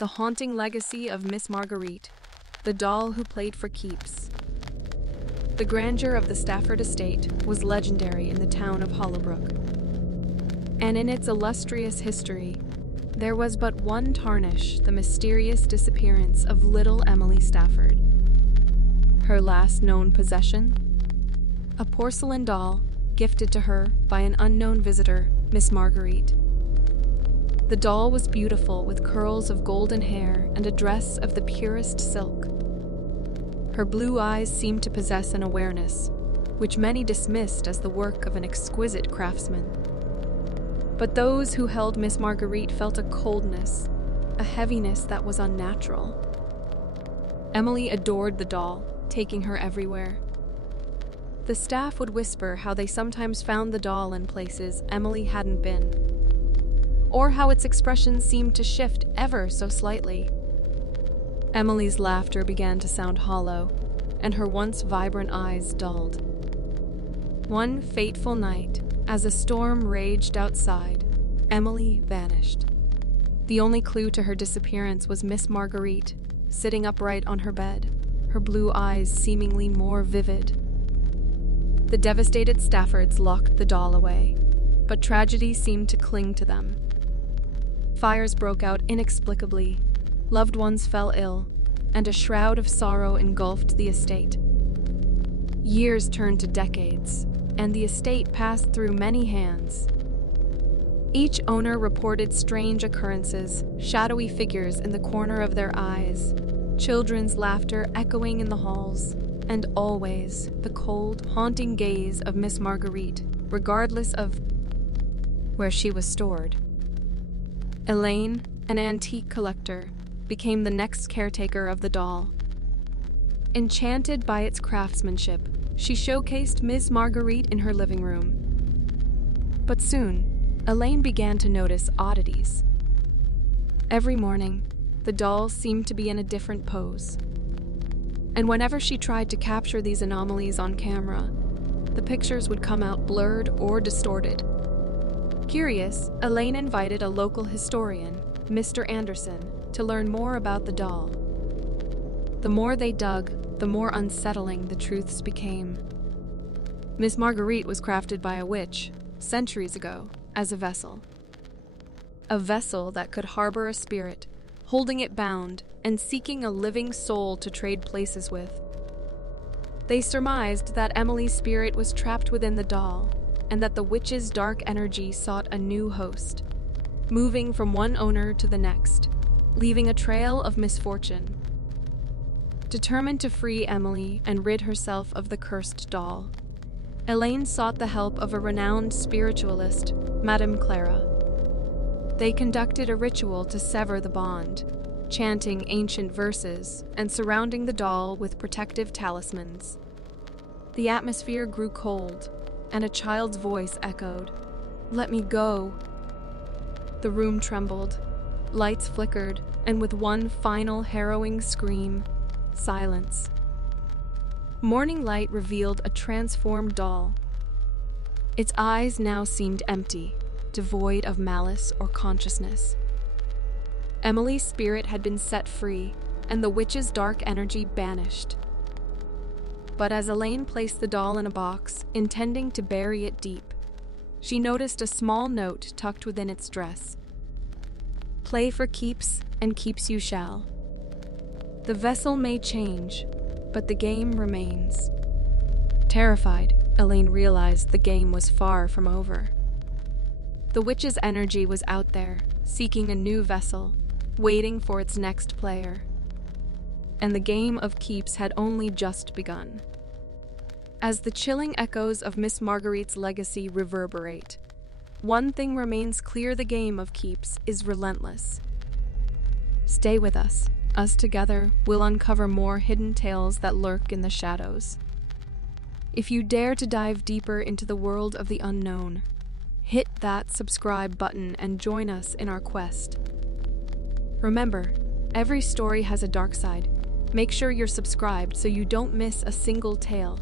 the haunting legacy of Miss Marguerite, the doll who played for keeps. The grandeur of the Stafford estate was legendary in the town of Hollowbrook. And in its illustrious history, there was but one tarnish: the mysterious disappearance of little Emily Stafford. Her last known possession? A porcelain doll gifted to her by an unknown visitor, Miss Marguerite. The doll was beautiful, with curls of golden hair and a dress of the purest silk. Her blue eyes seemed to possess an awareness, which many dismissed as the work of an exquisite craftsman. But those who held Miss Marguerite felt a coldness, a heaviness that was unnatural. Emily adored the doll, taking her everywhere. The staff would whisper how they sometimes found the doll in places Emily hadn't been, or how its expression seemed to shift ever so slightly. Emily's laughter began to sound hollow, and her once vibrant eyes dulled. One fateful night, as a storm raged outside, Emily vanished. The only clue to her disappearance was Miss Marguerite, sitting upright on her bed, her blue eyes seemingly more vivid. The devastated Staffords locked the doll away, but tragedy seemed to cling to them. Fires broke out inexplicably, loved ones fell ill, and a shroud of sorrow engulfed the estate. Years turned to decades, and the estate passed through many hands. Each owner reported strange occurrences, shadowy figures in the corner of their eyes, children's laughter echoing in the halls, and always the cold, haunting gaze of Miss Marguerite, regardless of where she was stored. Elaine, an antique collector, became the next caretaker of the doll. Enchanted by its craftsmanship, she showcased Miss Marguerite in her living room. But soon, Elaine began to notice oddities. Every morning, the doll seemed to be in a different pose. And whenever she tried to capture these anomalies on camera, the pictures would come out blurred or distorted. Curious, Elaine invited a local historian, Mr. Anderson, to learn more about the doll. The more they dug, the more unsettling the truths became. Miss Marguerite was crafted by a witch, centuries ago, as a vessel. A vessel that could harbor a spirit, holding it bound and seeking a living soul to trade places with. They surmised that Emily's spirit was trapped within the doll, and that the witch's dark energy sought a new host, moving from one owner to the next, leaving a trail of misfortune. Determined to free Emily and rid herself of the cursed doll, Elaine sought the help of a renowned spiritualist, Madame Clara. They conducted a ritual to sever the bond, chanting ancient verses and surrounding the doll with protective talismans. The atmosphere grew cold, and a child's voice echoed, "Let me go." The room trembled, lights flickered, and with one final harrowing scream, silence. Morning light revealed a transformed doll. Its eyes now seemed empty, devoid of malice or consciousness. Emily's spirit had been set free, and the witch's dark energy banished. But as Elaine placed the doll in a box, intending to bury it deep, she noticed a small note tucked within its dress. "Play for keeps, and keeps you shall. The vessel may change, but the game remains." Terrified, Elaine realized the game was far from over. The witch's energy was out there, seeking a new vessel, waiting for its next player. And the game of keeps had only just begun. As the chilling echoes of Miss Marguerite's legacy reverberate, one thing remains clear: the game of keeps is relentless. Stay with us. Us together will uncover more hidden tales that lurk in the shadows. If you dare to dive deeper into the world of the unknown, hit that subscribe button and join us in our quest. Remember, every story has a dark side. Make sure you're subscribed so you don't miss a single tale.